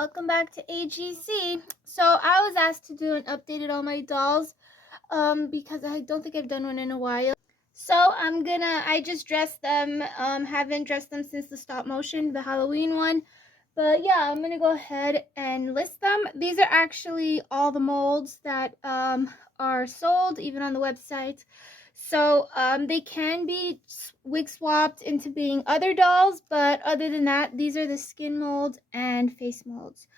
welcome back to AGC. So I was asked to do an updated all my dolls because I don't think I've done one in a while. So I just dressed them, haven't dressed them since the stop motion, the Halloween one. But yeah, I'm gonna go ahead and list them. These are actually all the molds that are sold, even on the website. So they can be wig swapped into being other dolls, but other than that, these are the skin molds and face molds.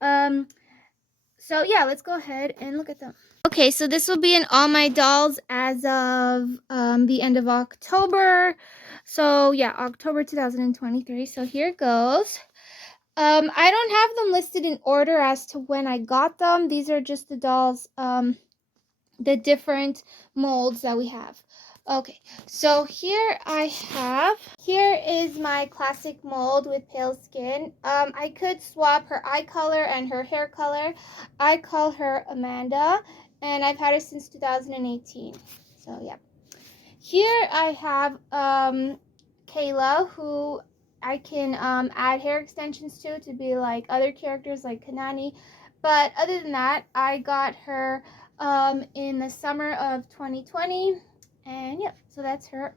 So yeah, let's go ahead and look at them. Okay, so this will be in all my dolls as of the end of October. So yeah, October 2023. So here it goes. I don't have them listed in order as to when I got them. These are just the dolls, the different molds that we have. Okay, so here is my classic mold with pale skin. I could swap her eye color and her hair color. I call her Amanda, and I've had her since 2018. So yeah. Here I have Kayla, who I can add hair extensions to be like other characters like Kanani. But other than that, I got her in the summer of 2020. And yeah, so that's her.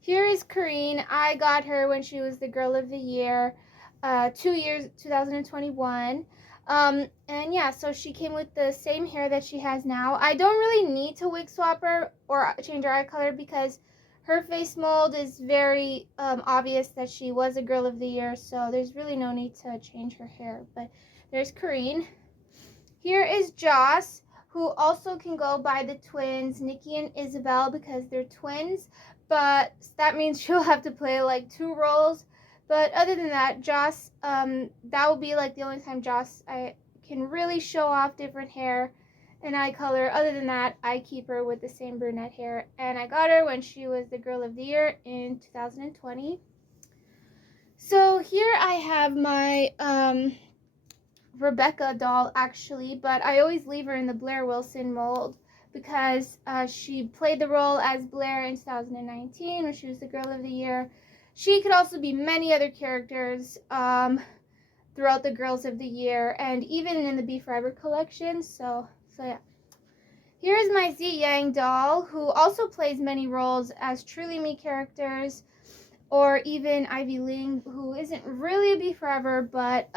Here is Kareen. I got her when she was the Girl of the Year, 2021. And yeah, so she came with the same hair that she has now. I don't really need to wig swap her or change her eye color because her face mold is very obvious that she was a Girl of the Year, so there's really no need to change her hair. But there's Kareen. Here is Joss, who also can go by the twins, Nikki and Isabel, because they're twins, but that means she'll have to play like 2 roles. But other than that, Joss, that will be like the only time I can really show off different hair and eye color. Other than that, I keep her with the same brunette hair, and I got her when she was the Girl of the Year in 2020. So here I have my Rebecca doll actually, but I always leave her in the Blair Wilson mold because she played the role as Blair in 2019 when she was the Girl of the Year. She could also be many other characters throughout the Girls of the Year and even in the Be Forever collection. So yeah. Here is my Z Yang doll, who also plays many roles as Truly Me characters, or even Ivy Ling, who isn't really a Be Forever, but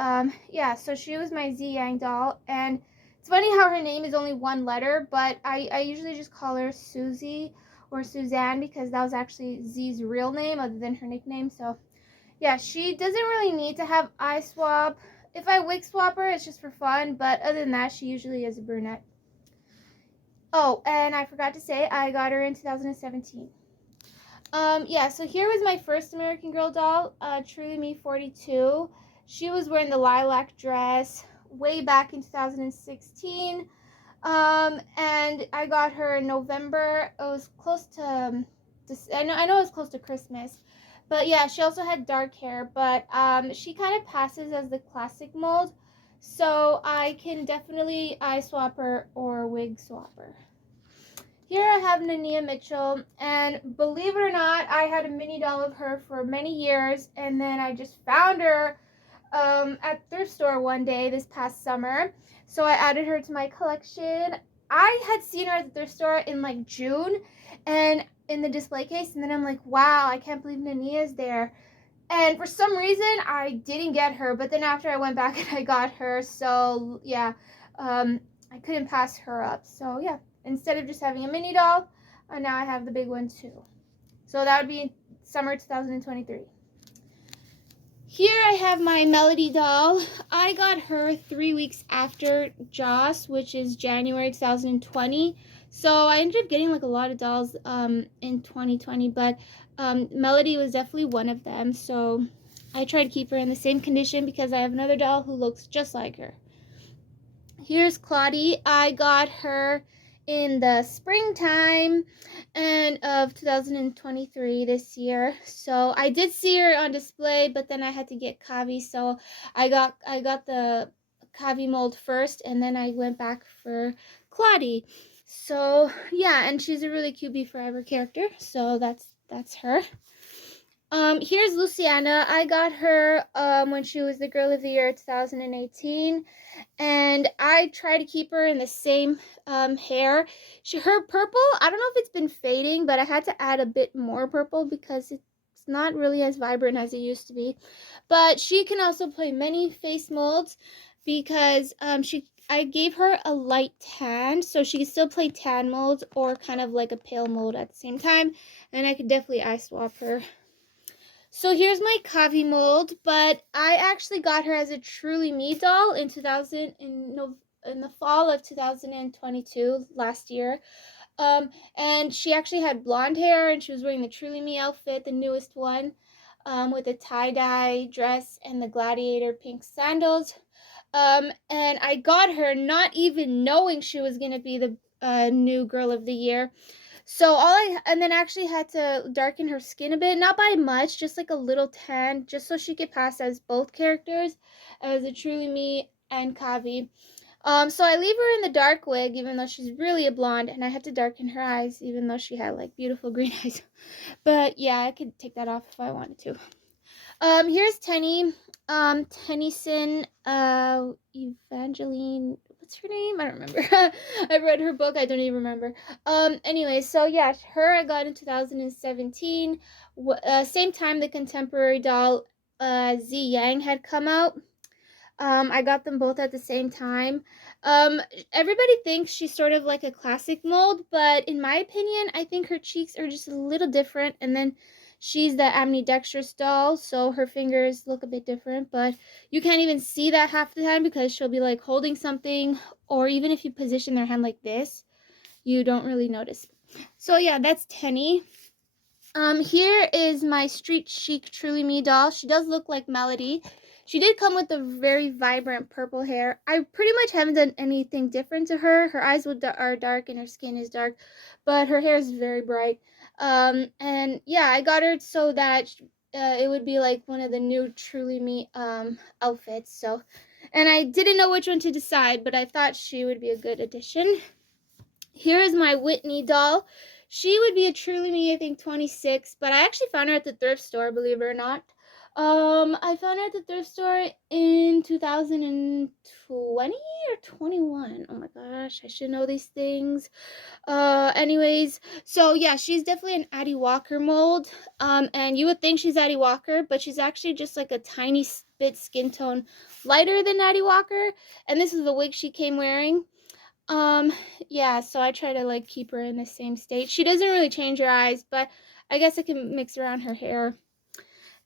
yeah, so she was my Z Yang doll, and it's funny how her name is only one letter, but I usually just call her Susie or Suzanne because that was actually Z's real name other than her nickname. So yeah, she doesn't really need to have eye swap. If I wig swap her, it's just for fun, but other than that, she usually is a brunette. Oh, and I forgot to say, I got her in 2017. Yeah, so here was my first American Girl doll, Truly Me 42. She was wearing the lilac dress way back in 2016. And I got her in November. It was close to, I know it was close to Christmas. But yeah, she also had dark hair, but she kind of passes as the classic mold. So I can definitely eye swap her or wig swap her. Here I have Nania Mitchell, and believe it or not, I had a mini doll of her for many years, and then I just found her at thrift store one day this past summer, so I added her to my collection. I had seen her at the thrift store in like June, and in the display case, and then I'm like, wow, I can't believe Nania's there. And for some reason, I didn't get her, but then after I went back and I got her, so yeah, I couldn't pass her up, so yeah. Instead of just having a mini doll, now I have the big one too. So that would be summer 2023. Here I have my Melody doll. I got her 3 weeks after Joss, which is January 2020. So I ended up getting like a lot of dolls in 2020, but Melody was definitely one of them. So I tried to keep her in the same condition because I have another doll who looks just like her. Here's Claudie. I got her in the springtime and of 2023 this year. So I did see her on display, but then I had to get Kavi, so I got the Kavi mold first, and then I went back for Claudie. So yeah, and she's a really cute Be Forever character, so that's her. Here's Luciana. I got her when she was the Girl of the Year 2018, and I try to keep her in the same hair. Her purple, I don't know if it's been fading, but I had to add a bit more purple because it's not really as vibrant as it used to be. But she can also play many face molds because I gave her a light tan, so she can still play tan molds or kind of like a pale mold at the same time, and I could definitely eye swap her. So here's my Kavi mold, but I actually got her as a Truly Me doll in in the fall of 2022 last year. And she actually had blonde hair, and she was wearing the Truly Me outfit, the newest one, with the tie-dye dress and the gladiator pink sandals. And I got her not even knowing she was gonna be the new Girl of the Year. So and then actually had to darken her skin a bit, not by much, just like a little tan, just so she could pass as both characters, as a Truly Me and Kavi. So I leave her in the dark wig, even though she's really a blonde, and I had to darken her eyes, even though she had like beautiful green eyes. But yeah, I could take that off if I wanted to. Here's Tenny, Tennyson, Evangeline. What's her name? I don't remember. I read her book. I don't even remember. Anyway, so yeah, her I got in 2017. Same time the contemporary doll, Z Yang had come out. I got them both at the same time. Everybody thinks she's sort of like a classic mold, but in my opinion, I think her cheeks are just a little different. And then she's the ambidextrous doll, so her fingers look a bit different, but you can't even see that half the time because she'll be like holding something, or even if you position their hand like this, you don't really notice. So yeah, that's Tenny. Here is my Street Chic Truly Me doll. She does look like Melody. She did come with a very vibrant purple hair. I pretty much haven't done anything different to her. Her eyes are dark and her skin is dark, but her hair is very bright. And yeah, I got her so that it would be like one of the new Truly Me outfits. So, and I didn't know which one to decide, but I thought she would be a good addition. Here is my Whitney doll. She would be a Truly Me, I think 26, but I actually found her at the thrift store, believe it or not. I found her at the thrift store in 2020 or 21. Oh my gosh, I should know these things. Anyways, so yeah, she's definitely an Addie Walker mold. And you would think she's Addie Walker, but she's actually just like a tiny bit skin tone lighter than Addie Walker. And this is the wig she came wearing. Yeah, so I try to like keep her in the same state. She doesn't really change her eyes, but I guess I can mix around her hair.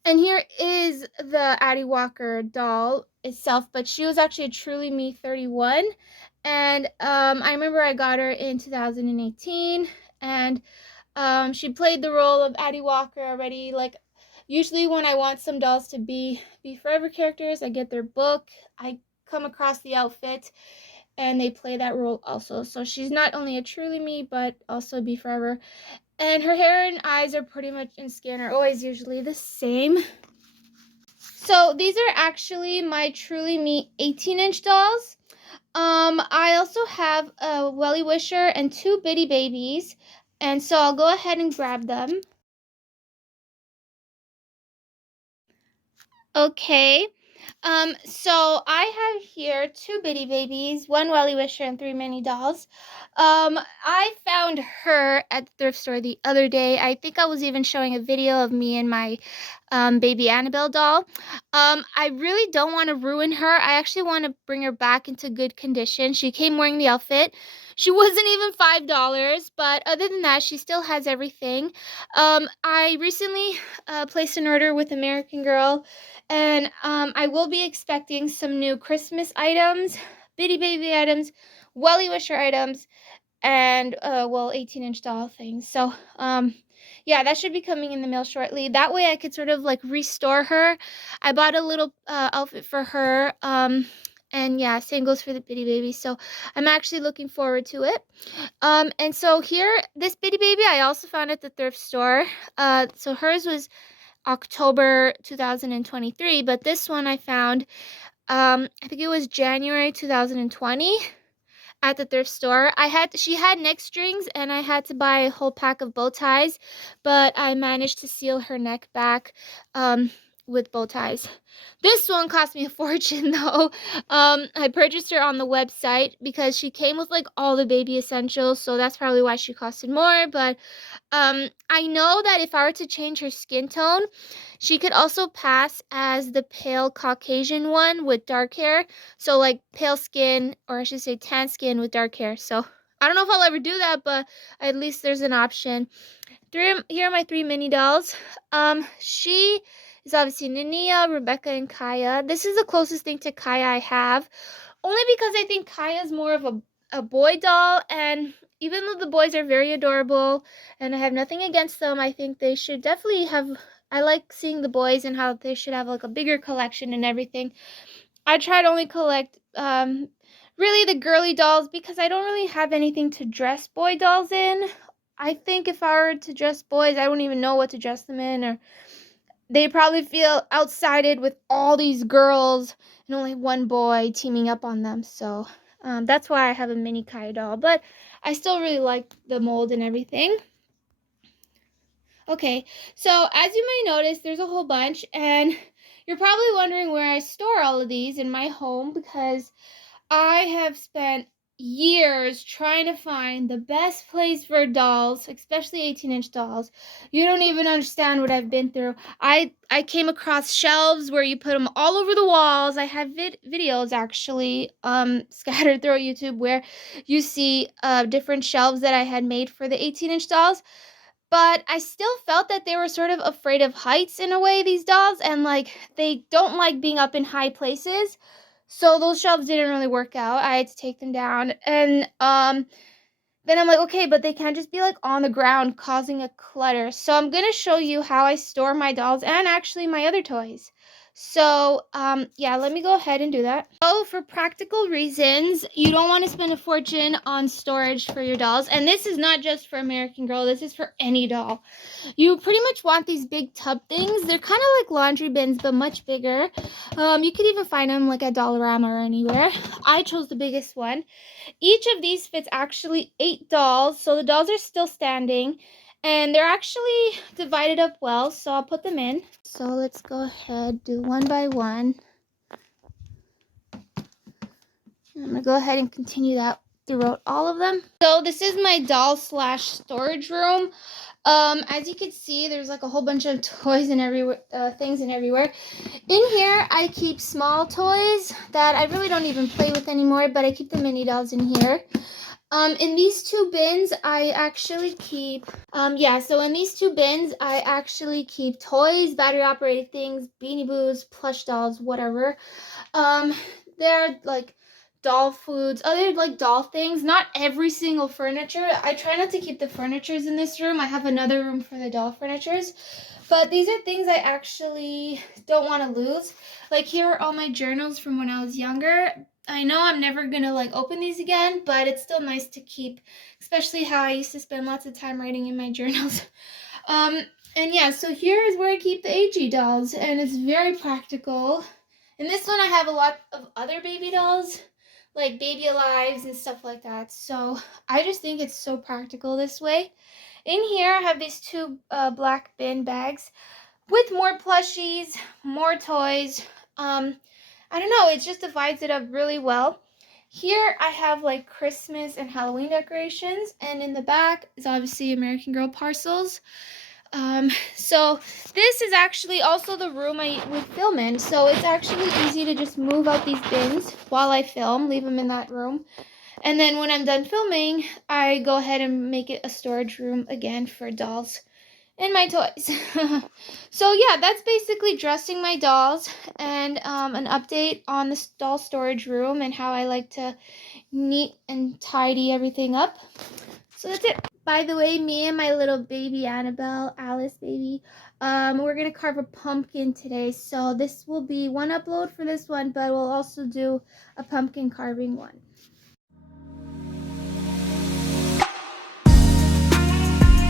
And here is the Addie Walker doll itself, but she was actually a Truly Me 31. And I remember I got her in 2018, and she played the role of Addie Walker already. Like, usually when I want some dolls to be forever characters, I get their book, I come across the outfit, and they play that role also. So she's not only a Truly Me, but also Be Forever. And her hair and eyes are pretty much, and skin are always usually the same. So these are actually my Truly Me 18-inch dolls. I also have a Wellie Wisher and 2 Bitty Babies. And so I'll go ahead and grab them. Okay. So I have here 2 Bitty Babies, 1 Wellie Wisher, and 3 mini dolls. I found her at the thrift store the other day. I think I was even showing a video of me and my baby Annabelle doll. I really don't want to ruin her. I actually want to bring her back into good condition. She came wearing the outfit. She wasn't even $5, but other than that, she still has everything. I recently placed an order with American Girl, and I will be expecting some new Christmas items, Bitty Baby items, Wellie Wisher items, and 18-inch doll things. So yeah, that should be coming in the mail shortly. That way I could sort of like restore her. I bought a little outfit for her. And yeah, same goes for the Bitty Baby. So I'm actually looking forward to it. And so here, this Bitty Baby I also found at the thrift store. So hers was October 2023, but this one I found, I think it was January 2020. at the thrift store. She had neck strings, and I had to buy a whole pack of bow ties, but I managed to seal her neck back with bow ties. This one cost me a fortune though. I purchased her on the website because she came with like all the baby essentials, so that's probably why she costed more. But I know that if I were to change her skin tone, she could also pass as the pale Caucasian one with dark hair. So like pale skin, or I should say tan skin with dark hair. So I don't know if I'll ever do that, but at least there's an option. Here are my 3 mini dolls. She is obviously Nania, Rebecca, and Kaya. This is the closest thing to Kaya I have, only because I think Kaya is more of a boy doll, and even though the boys are very adorable and I have nothing against them, I think they should definitely have, I like seeing the boys and how they should have like a bigger collection and everything. I try to only collect really the girly dolls because I don't really have anything to dress boy dolls in. I think if I were to dress boys, I wouldn't even know what to dress them in, or they probably feel outsided with all these girls and only one boy teaming up on them. So that's why I have a mini Kai doll. But I still really like the mold and everything. Okay, so as you may notice, there's a whole bunch. And you're probably wondering where I store all of these in my home, because I have spent years trying to find the best place for dolls, especially 18-inch dolls. You don't even understand what I've been through. I came across shelves where you put them all over the walls. I have videos actually scattered throughout YouTube where you see different shelves that I had made for the 18-inch dolls. But I still felt that they were sort of afraid of heights in a way, these dolls, and like they don't like being up in high places. So those shelves didn't really work out. I had to take them down. And then I'm like, okay, but they can't just be like on the ground causing a clutter. So I'm going to show you how I store my dolls and actually my other toys. So yeah, let me go ahead and do that. So for practical reasons, you don't want to spend a fortune on storage for your dolls. And this is not just for American Girl. This is for any doll. You pretty much want these big tub things. They're kind of like laundry bins, but much bigger. You could even find them like at Dollarama or anywhere. I chose the biggest one. Each of these fits actually 8 dolls, so the dolls are still standing, and they're actually divided up well, so I'll put them in. So let's go ahead, do one by one. I'm going to go ahead and continue that throughout all of them. So this is my doll slash storage room. As you can see, there's like a whole bunch of toys and everywhere, things and everywhere. In here, I keep small toys that I really don't even play with anymore, but I keep the mini dolls in here. In these 2 bins, I actually keep, so in these 2 bins, I actually keep toys, battery-operated things, Beanie Boos, plush dolls, whatever. They're like doll foods, other like doll things, not every single furniture. I try not to keep the furnitures in this room. I have another room for the doll furnitures. But these are things I actually don't want to lose. Like here are all my journals from when I was younger. I know I'm never going to like open these again, but it's still nice to keep, especially how I used to spend lots of time writing in my journals. And yeah, so here is where I keep the AG dolls, and it's very practical. In this one I have a lot of other baby dolls, like Baby Alives and stuff like that. So I just think it's so practical this way. In here I have these 2 black bin bags with more plushies, more toys. I don't know, it just divides it up really well. Here I have like Christmas and Halloween decorations, and in the back is obviously American Girl parcels. So this is actually also the room I would film in, so it's actually easy to just move out these bins while I film, leave them in that room. And then when I'm done filming, I go ahead and make it a storage room again for dolls and my toys. So yeah, that's basically dressing my dolls and an update on the doll storage room and how I like to neat and tidy everything up. So that's it. By the way, me and my little baby Annabelle, Alice baby, we're gonna carve a pumpkin today. So this will be one upload for this one, but we'll also do a pumpkin carving one.